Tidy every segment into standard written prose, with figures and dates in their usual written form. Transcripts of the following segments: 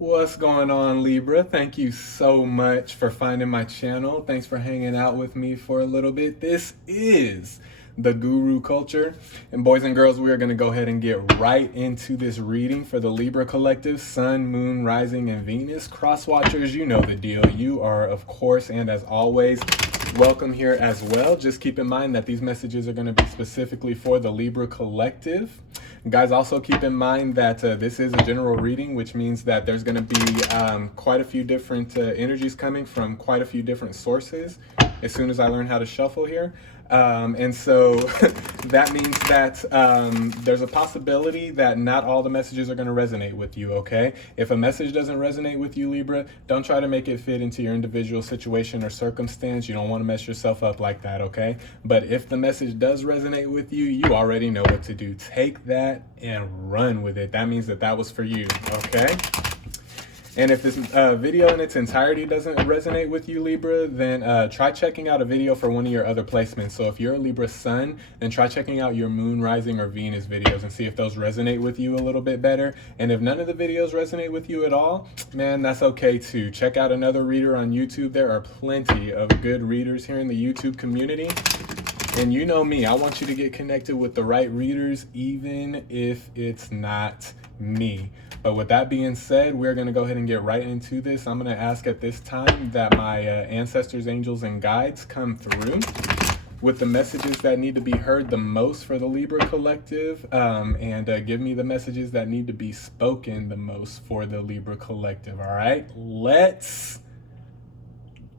What's going on, Libra? Thank you so much for finding my channel. Thanks for hanging out with me for a little bit. This is the Guru Culture. And boys and girls, we are going to go ahead and get right into this reading for the Libra collective, Sun, Moon, Rising, and Venus. Cross watchers, you know the deal. You are, of course, and as always, welcome here as well. Just keep in mind that these messages are going to be specifically for the Libra collective. Guys, also keep in mind that this is a general reading, which means that there's going to be quite a few different energies coming from quite a few different sources as soon as I learn how to shuffle here. And so that means that there's a possibility that not all the messages are going to resonate with you, okay? If a message doesn't resonate with you, Libra, don't try to make it fit into your individual situation or circumstance. You don't want to mess yourself up like that, okay? But if the message does resonate with you, you already know what to do. Take that and run with it. That means that that was for you, okay? And if this video in its entirety doesn't resonate with you, Libra, then try checking out a video for one of your other placements. So if you're a Libra Sun, then try checking out your Moon, Rising, or Venus videos and see if those resonate with you a little bit better. And if none of the videos resonate with you at all, man, that's okay too. Check out another reader on YouTube. There are plenty of good readers here in the YouTube community. And you know me, I want you to get connected with the right readers, even if it's not me. But with that being said, we're going to go ahead and get right into this. I'm going to ask at this time that my ancestors, angels, and guides come through with the messages that need to be heard the most for the Libra collective, and give me the messages that need to be spoken the most for the Libra collective. All right, let's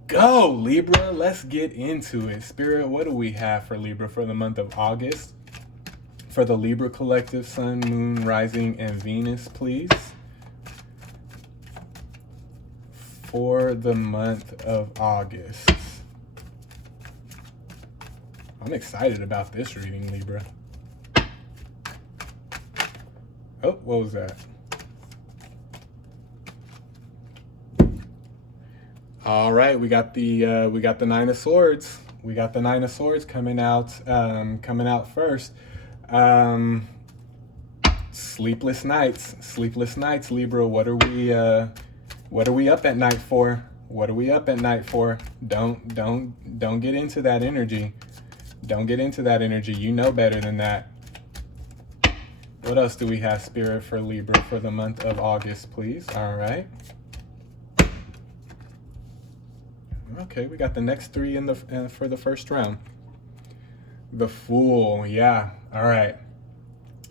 go, Libra. Let's get into it. Spirit, what do we have for Libra for the month of August? For the Libra collective, Sun, Moon, Rising, and Venus, please. For the month of August. I'm excited about this reading, Libra. Oh, what was that? All right, we got the Nine of Swords. We got the Nine of Swords coming out first. Sleepless nights, Libra. What are we up at night for? What are we up at night for? Don't get into that energy. Don't get into that energy. You know better than that. What else do we have, Spirit, for Libra for the month of August, please? All right. Okay, we got the next three in the for the first round. The Fool, yeah. All right,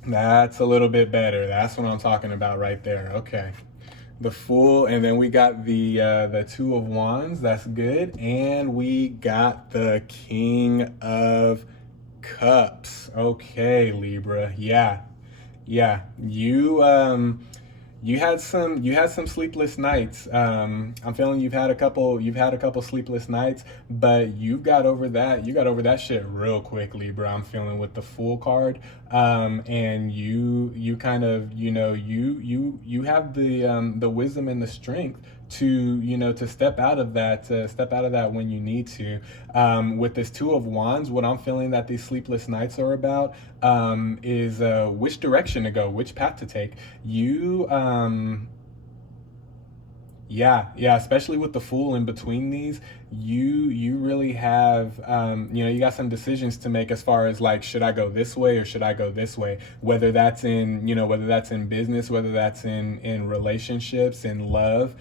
that's a little bit better. That's what I'm talking about right there. Okay, the Fool, and then we got the Two of Wands. That's good, and we got the King of Cups. Okay, Libra. Yeah. You had some sleepless nights. I'm feeling you've had a couple sleepless nights, but you got over that shit real quick, Libra. I'm feeling with the Fool card. And you kind of, you have the wisdom and the strength to step out of that when you need to. With this Two of Wands, what I'm feeling that these sleepless nights are about is which direction to go, which path to take. Yeah, especially with the Fool in between these, you really have, you got some decisions to make as far as like, should I go this way or should I go this way? Whether that's in business, whether that's in relationships, in love,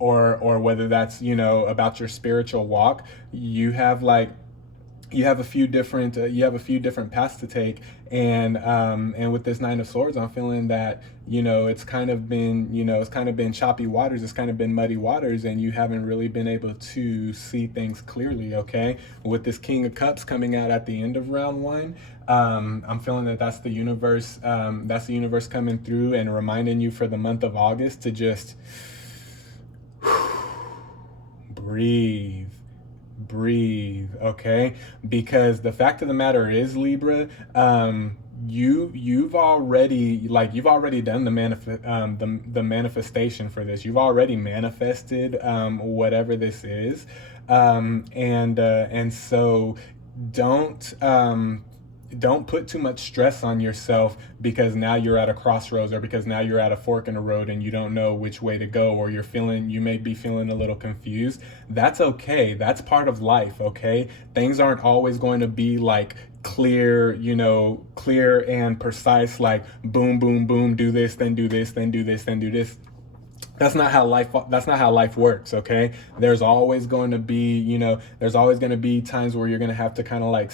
or whether that's, about your spiritual walk. You have a few different paths to take, and with this Nine of Swords, I'm feeling that it's kind of been choppy waters, it's kind of been muddy waters, and you haven't really been able to see things clearly. Okay, with this King of Cups coming out at the end of round one, I'm feeling that that's the universe coming through and reminding you for the month of August to just breathe, okay? Because the fact of the matter is, Libra, you've already done the manifestation for this. You've already manifested whatever this is, and so don't don't put too much stress on yourself because now you're at a crossroads, or because now you're at a fork in the road and you don't know which way to go, or you may be feeling a little confused. That's okay. That's part of life, okay? Things aren't always going to be like clear, clear and precise, like boom, boom, boom, do this, then do this, then do this, then do this. That's not how life works, okay? There's always going to be, there's always going to be times where you're going to have to kind of like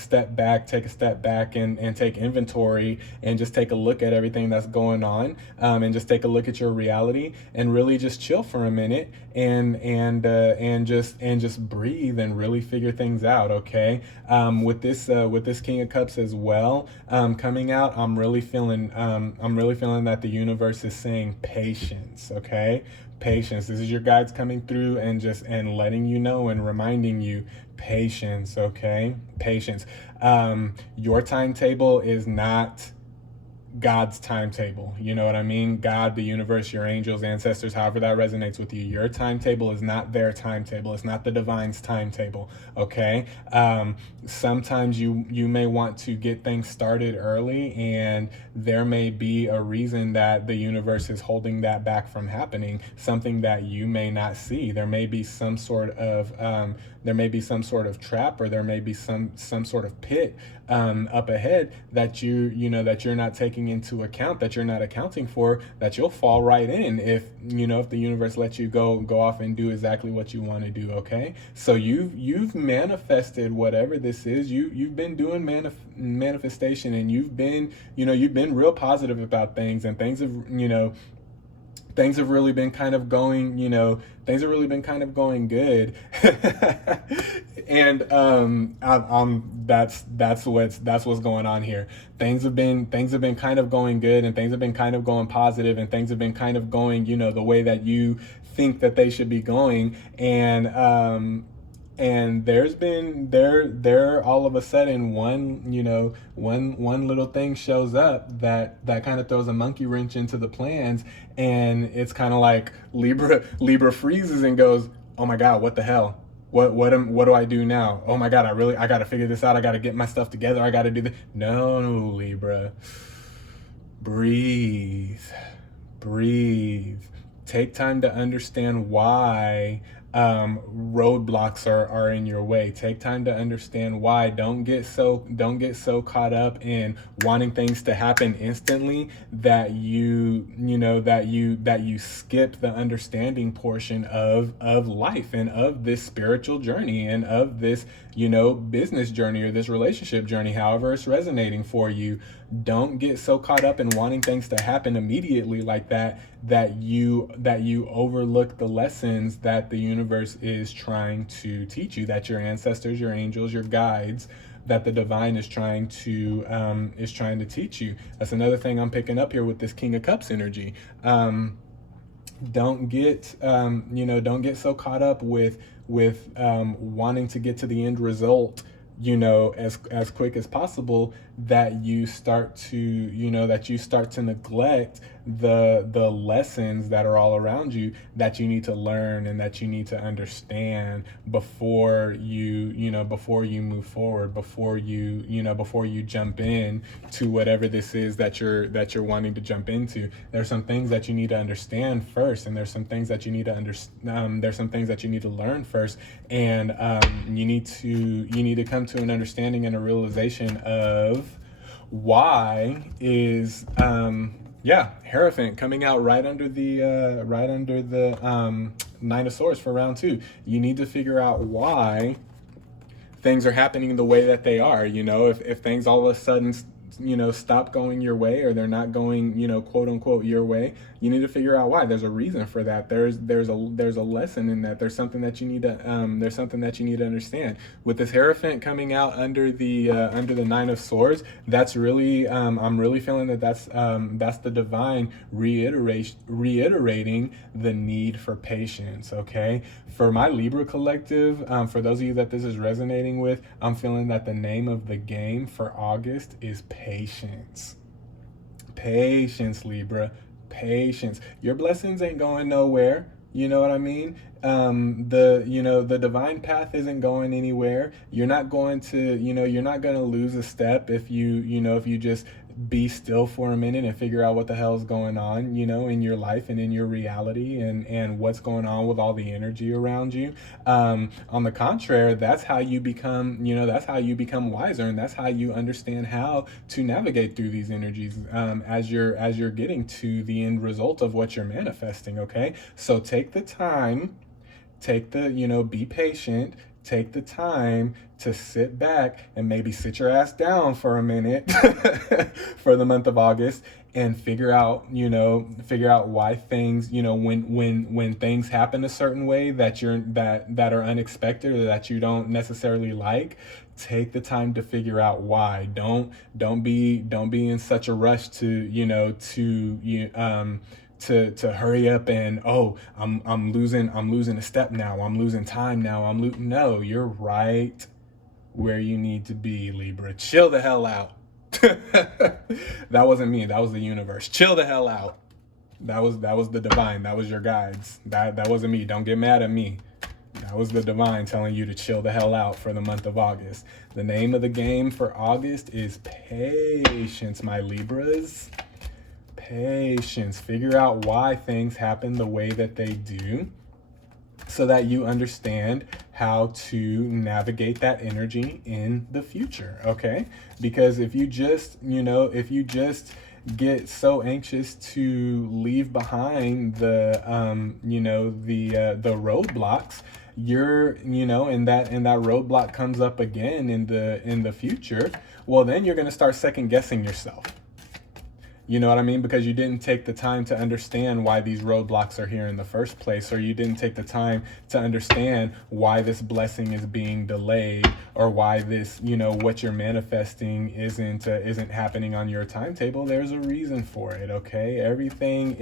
take a step back and take inventory and just take a look at everything that's going on, and just take a look at your reality and really just chill for a minute and just breathe and really figure things out, okay? With this King of Cups as well, coming out, I'm really feeling that the universe is saying patience, okay? Patience. This is your guides coming through and letting you know and reminding you, patience, okay? Patience. Your timetable is not God's timetable. You know what I mean? God, the universe, your angels, ancestors, however that resonates with you. Your timetable is not their timetable. It's not the divine's timetable. Okay. Sometimes you may want to get things started early, and there may be a reason that the universe is holding that back from happening. Something that you may not see. There may be some sort of trap, or there may be some sort of pit up ahead that you're not taking into account, that you're not accounting for, that you'll fall right in if the universe lets you go off and do exactly what you want to do. Okay, so you've manifested whatever this is. You've been doing manifestation, and you've been real positive about things, and things have really been kind of going, good. And that's what's going on here. Things have been kind of going good, and things have been kind of going positive, and things have been kind of going, the way that you think that they should be going. And there's been there all of a sudden one little thing shows up that kind of throws a monkey wrench into the plans, and it's kind of like Libra freezes and goes, oh my God, what the hell? What do I do now? Oh my God, I got to figure this out. I got to get my stuff together. I got to do this. No, Libra. Breathe. Take time to understand why roadblocks are in your way. Take time to understand why. Don't get so caught up in wanting things to happen instantly that you skip the understanding portion of life, and of this spiritual journey, and of this business journey, or this relationship journey, however it's resonating for you. Don't get so caught up in wanting things to happen immediately like that you overlook the lessons that the universe is trying to teach you, that your ancestors, your angels, your guides, that the divine is trying to teach you. That's another thing I'm picking up here with this King of Cups energy. Don't get so caught up with wanting to get to the end result as quick as possible, that you start to neglect the lessons that are all around you, that you need to learn and that you need to understand before you move forward, before you jump in to whatever this is that you're wanting to jump into. There's some things that you need to understand first, and there's some things that you need to learn first, and you need to come to an understanding and a realization of why is Hierophant coming out right under the Nine of Swords for round 2. You need to figure out why things are happening the way that they are. If things all of a sudden stop going your way, or they're not going quote unquote your way, you need to figure out why. There's a reason for that. There's a lesson in that. There's something that you need to understand. With this Hierophant coming out under the Nine of Swords, that's really I'm really feeling that's the divine reiterating the need for patience. Okay, for my Libra collective, for those of you that this is resonating with, I'm feeling that the name of the game for August is patience. Patience, Libra. Patience. Your blessings ain't going nowhere. You know what I mean? The divine path isn't going anywhere. You're not going to, you're not going to lose a step if if you just be still for a minute and figure out what the hell's going on, in your life and in your reality, and what's going on with all the energy around you. On the contrary, that's how you become wiser, and that's how you understand how to navigate through these energies, as you're getting to the end result of what you're manifesting. Okay, so take the time, be patient, take the time to sit back and maybe sit your ass down for a minute for the month of August, and figure out why things, when things happen a certain way that are unexpected, or that you don't necessarily like. Take the time to figure out why. Don't be in such a rush to hurry up and, oh, I'm losing a step now, I'm losing time now, no, you're right where you need to be, Libra. Chill the hell out. That wasn't me, that was the universe. Chill the hell out. That was the divine, that was your guides. That wasn't me. Don't get mad at me. That was the divine telling you to chill the hell out for the month of August. The name of the game for August is patience, my Libras. Patience. Figure out why things happen the way that they do, so that you understand how to navigate that energy in the future. Okay, because if you just get so anxious to leave behind the roadblocks, and that roadblock comes up again in the future, well, then you're going to start second guessing yourself. You know what I mean? Because you didn't take the time to understand why these roadblocks are here in the first place, or you didn't take the time to understand why this blessing is being delayed, or why this, what you're manifesting isn't happening on your timetable. There's a reason for it. Okay, everything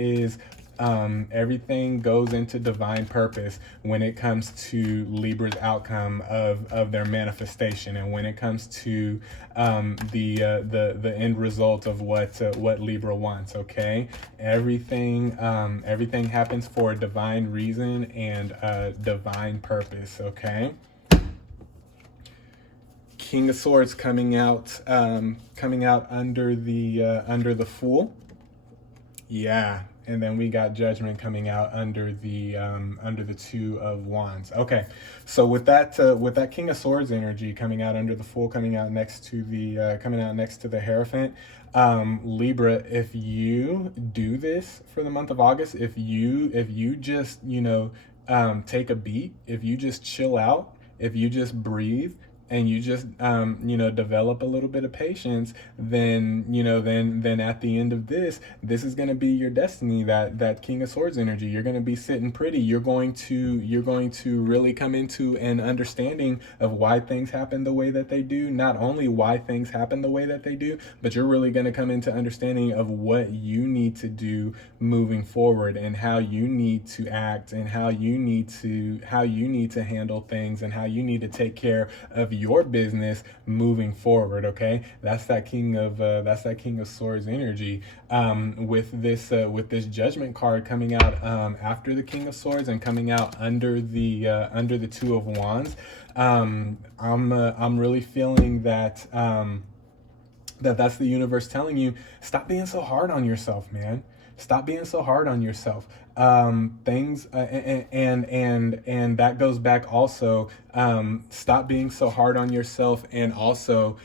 goes into divine purpose when it comes to Libra's outcome of their manifestation, and when it comes to the end result of what Libra wants. Okay, everything happens for a divine reason and a divine purpose. Okay. King of Swords coming out under the Fool. Yeah, and then we got Judgment coming out under the Two of Wands. Okay, so with that King of Swords energy coming out under the Fool, coming out next to the Hierophant, Libra, if you do this for the month of August, if you just take a beat, if you just chill out, if you just breathe, and you just develop a little bit of patience, then then at the end of this is going to be your destiny, that King of Swords energy. You're going to be sitting pretty. You're going to really come into an understanding of why things happen the way that they do. Not only why things happen the way that they do, but you're really going to come into understanding of what you need to do moving forward, and how you need to act, and how you need to handle things, and how you need to take care of your business moving forward. Okay, that's that King of Swords energy. With this Judgment card coming out after the King of Swords, and coming out under the Two of Wands, I'm really feeling that that's the universe telling you, stop being so hard on yourself, man. Stop being so hard on yourself. Things and that goes back also. Stop being so hard on yourself, and also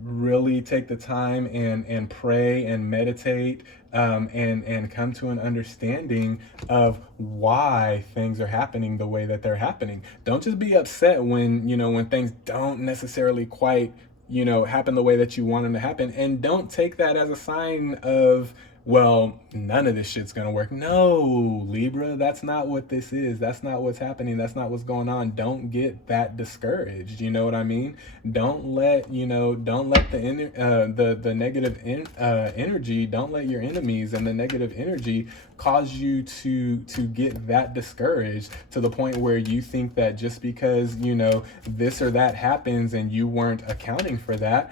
really take the time and pray and meditate, and come to an understanding of why things are happening the way that they're happening. Don't just be upset when things don't necessarily quite happen the way that you want them to happen, and don't take that as a sign of, well, none of this shit's gonna work. No, Libra, that's not what this is. That's not what's happening. That's not what's going on. Don't get that discouraged. You know what I mean? Don't let the negative energy. Don't let your enemies and the negative energy cause you to get that discouraged, to the point where you think that just because this or that happens and you weren't accounting for that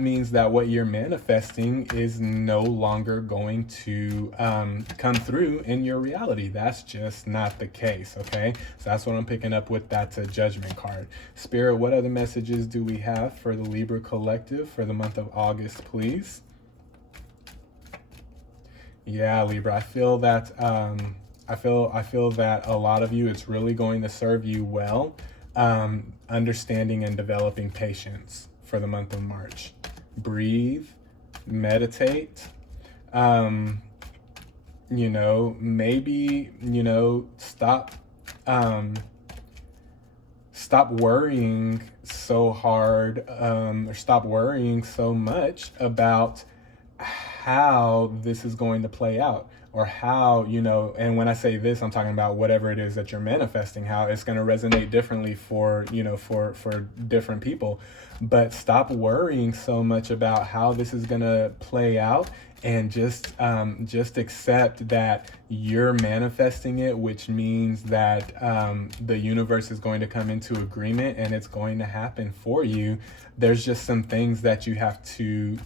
means that what you're manifesting is no longer going to to come through in your reality. That's just not the case, okay? So that's what I'm picking up with that Judgment card. Spirit, what other messages do we have for the Libra collective for the month of August, please? Yeah, Libra, I feel that I feel that a lot of you, it's really going to serve you well, understanding and developing patience for the month of March. Breathe, meditate, you know, maybe, you know, stop worrying so hard, or stop worrying so much about how this is going to play out, or how, you know, and when I say this, I'm talking about whatever it is that you're manifesting, how it's going to resonate differently for, you know, for different people. But stop worrying so much about how this is going to play out, and just accept that you're manifesting it, which means that the universe is going to come into agreement and it's going to happen for you. There's just some things that you have to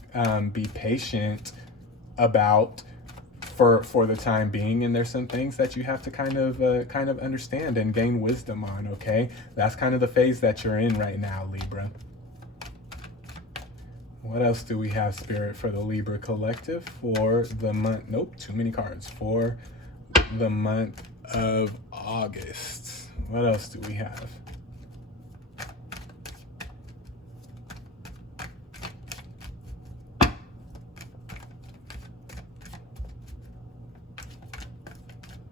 be patient about for the time being, and there's some things that you have to kind of understand and gain wisdom on, okay? That's kind of the phase that you're in right now, Libra. What else do we have, Spirit, for the Libra collective for the month? Nope, too many cards. For the month of August. What else do we have?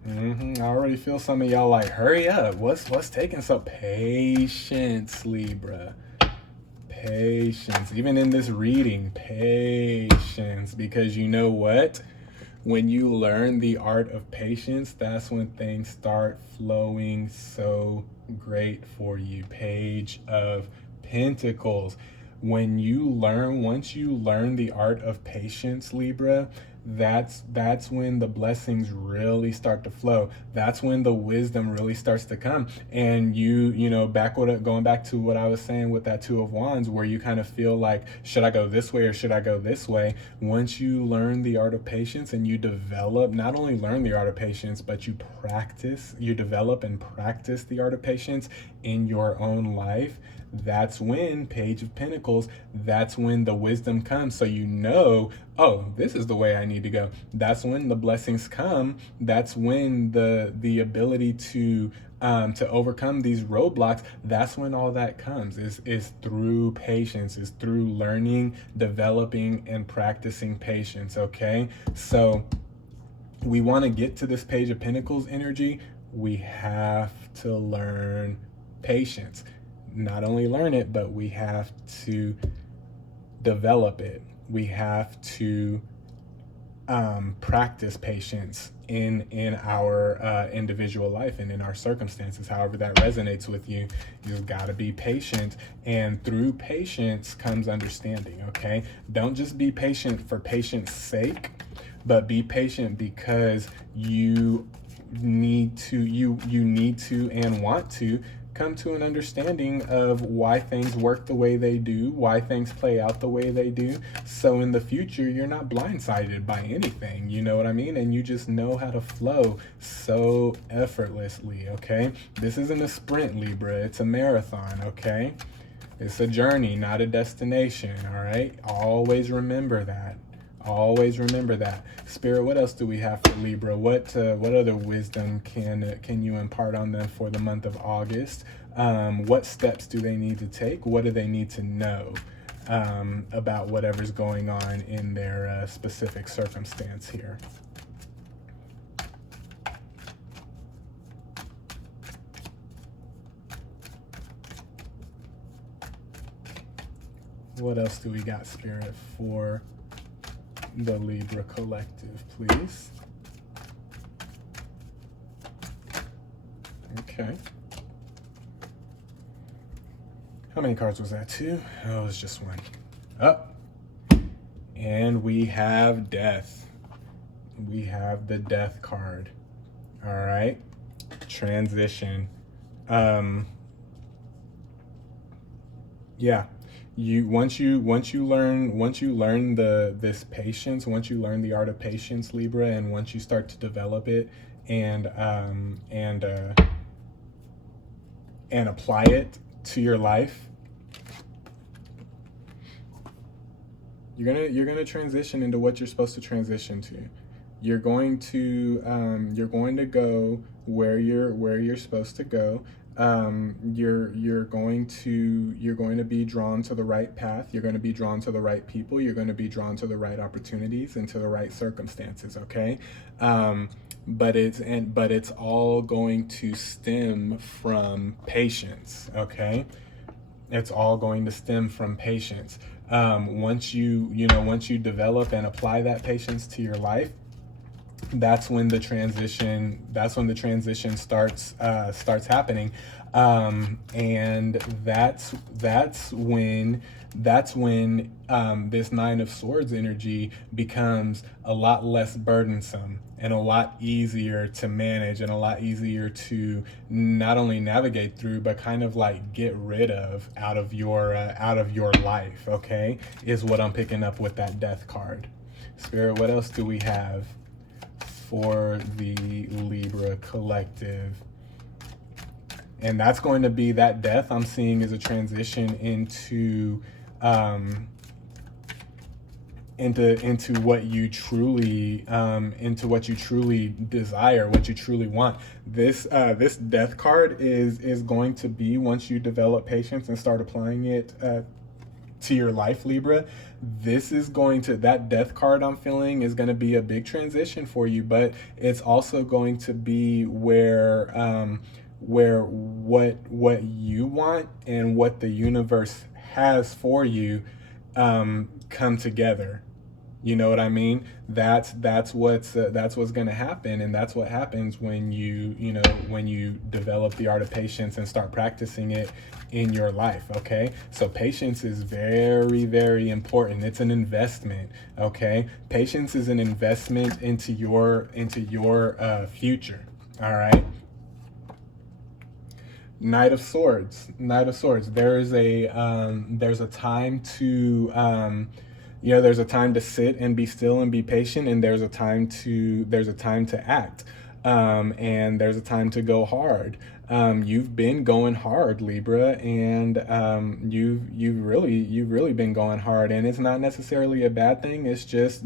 I already feel some of y'all like, hurry up. What's taking so? Patience, Libra. Patience. Even in this reading, patience. Because you know what? When you learn the art of patience, that's when things start flowing so great for you. Page of Pentacles. Once you learn the art of patience, Libra, that's when the blessings really start to flow. That's when the wisdom really starts to come. And you know, going back to what I was saying with that Two of Wands, where you kind of feel like, should I go this way or should I go this way? Once you learn the art of patience and you develop, not only learn the art of patience, but you develop and practice the art of patience in your own life, that's when, Page of Pentacles, that's when the wisdom comes. So you know, oh, this is the way I need to go. That's when the blessings come. That's when the ability to overcome these roadblocks, that's when all that comes, is through patience, is through learning, developing, and practicing patience, okay? So we want to get to this Page of Pentacles energy. We have to learn patience. Not only learn it, but we have to develop it. We have to practice patience in our individual life and in our circumstances, however that resonates with you. You've got to be patient, and through patience comes understanding, okay? Don't just be patient for patience sake, but be patient because you need to and want to come to an understanding of why things work the way they do, why things play out the way they do. So in the future, you're not blindsided by anything, you know what I mean? And you just know how to flow so effortlessly, okay? This isn't a sprint, Libra, it's a marathon, okay? It's a journey, not a destination, all right? Always remember that. Always remember that. Spirit, what else do we have for Libra? What other wisdom can you impart on them for the month of August? What steps do they need to take? What do they need to know about whatever's going on in their specific circumstance here? What else do we got, Spirit, for the Libra collective, please? Okay. How many cards was that? 2? Oh, it was just 1. Up. And we have Death. We have the Death card. All right. Transition. Yeah. you once you learn this patience, once you learn the art of patience, Libra, and once you start to develop it and and apply it to your life, you're gonna transition into what you're supposed to transition to. You're going to go where you're supposed to go. You're going to be drawn to the right path. You're going to be drawn to the right people. You're going to be drawn to the right opportunities and to the right circumstances. Okay, but it's all going to stem from patience. Okay, it's all going to stem from patience. Once you develop and apply that patience to your life, that's when the transition starts happening. And that's when this Nine of Swords energy becomes a lot less burdensome and a lot easier to manage and a lot easier to not only navigate through but kind of like get rid of out of your life. Okay, is what I'm picking up with that Death card. Spirit, what else do we have for the Libra collective? And that's going to be that death I'm seeing as a transition into what you truly desire, what you truly want. This Death card is going to be, once you develop patience and start applying it to your life, Libra, that Death card I'm feeling is going to be a big transition for you, but it's also going to be where what you want and what the universe has for you come together. You know what I mean? That's what's going to happen, and that's what happens when you develop the art of patience and start practicing it in your life. Okay, so patience is very, very important. It's an investment. Okay, patience is an investment into your future. All right. Knight of Swords. There's a time to there's a time to sit and be still and be patient, and there's a time to act, and there's a time to go hard. You've been going hard, Libra, and you've really been going hard, and it's not necessarily a bad thing. It's just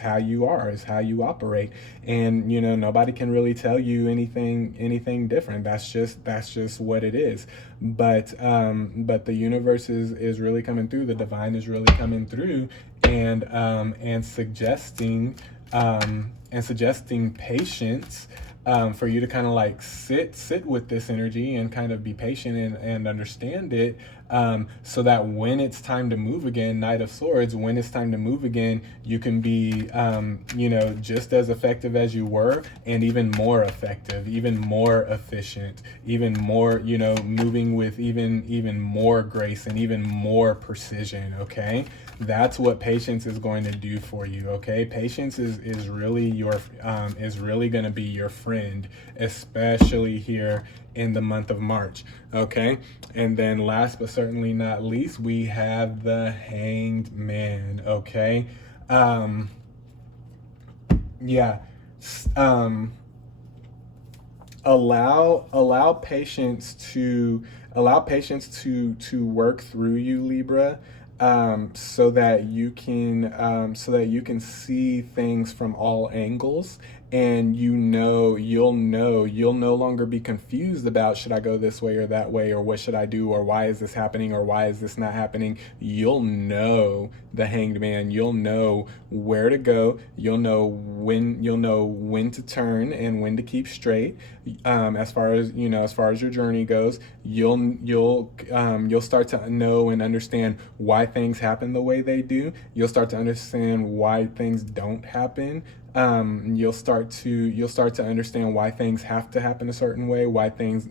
how you are, it's how you operate, and nobody can really tell you anything different. That's just what it is. But the universe is really coming through. The divine is really coming through, and suggesting patience, for you to kind of like sit with this energy and kind of be patient and understand it, so that when it's time to move again, Knight of Swords, when it's time to move again, you can be just as effective as you were, and even more effective, even more efficient, even more moving with even more grace and even more precision. Okay, that's what patience is going to do for you. Okay, patience is really going to be your friend, especially here in the month of March. Okay, and then last but certainly not least, we have the Hanged Man. Okay, yeah, allow patience to work through you, Libra, so that you can see things from all angles, and you'll no longer be confused about, should I go this way or that way, or what should I do, or why is this happening, or why is this not happening. You'll know the Hanged Man. You'll know where to go. You'll know when to turn and when to keep straight. As far as your journey goes, you'll start to know and understand why things happen the way they do. You'll start to understand why things don't happen You'll start to understand why things have to happen a certain way, why things,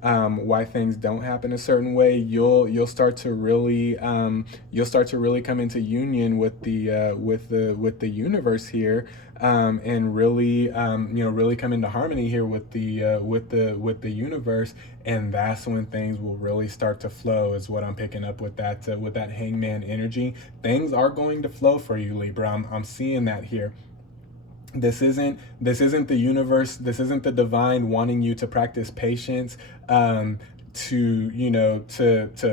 why things don't happen a certain way. You'll start to really come into union with the universe here, and really, really come into harmony here with the universe, and that's when things will really start to flow. Is what I'm picking up with that hangman energy. Things are going to flow for you, Libra. I'm seeing that here. This isn't the universe, this isn't the divine wanting you to practice patience, to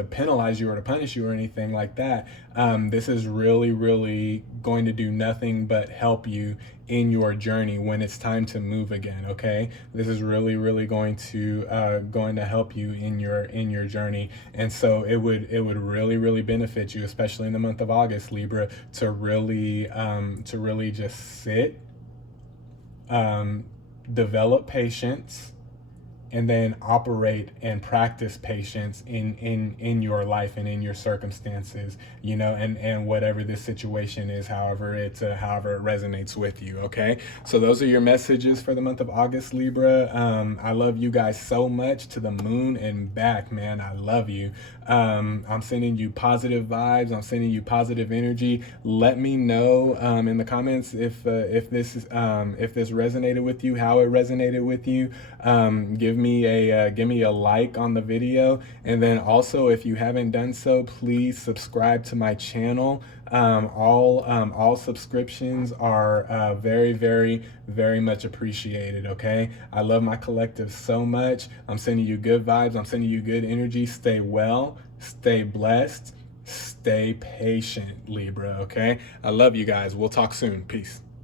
penalize you or to punish you or anything like that. This is really going to do nothing but help you in your journey when it's time to move again. Okay, this is really going to help you in your journey, and so it would really benefit you, especially in the month of August, Libra, to really just sit, develop patience, and then operate and practice patience in your life and in your circumstances, and whatever this situation is, however it resonates with you. Okay, so those are your messages for the month of August, Libra. I love you guys so much, to the moon and back, man. I love you. I'm sending you positive vibes, I'm sending you positive energy. Let me know in the comments if this resonated with you, how it resonated with you. Give me a like on the video, and then also, if you haven't done so, please subscribe to my channel. All subscriptions are very much appreciated. Okay, I love my collective so much. I'm sending you good vibes, I'm sending you good energy. Stay well, stay blessed, stay patient, Libra. Okay, I love you guys. We'll talk soon. Peace.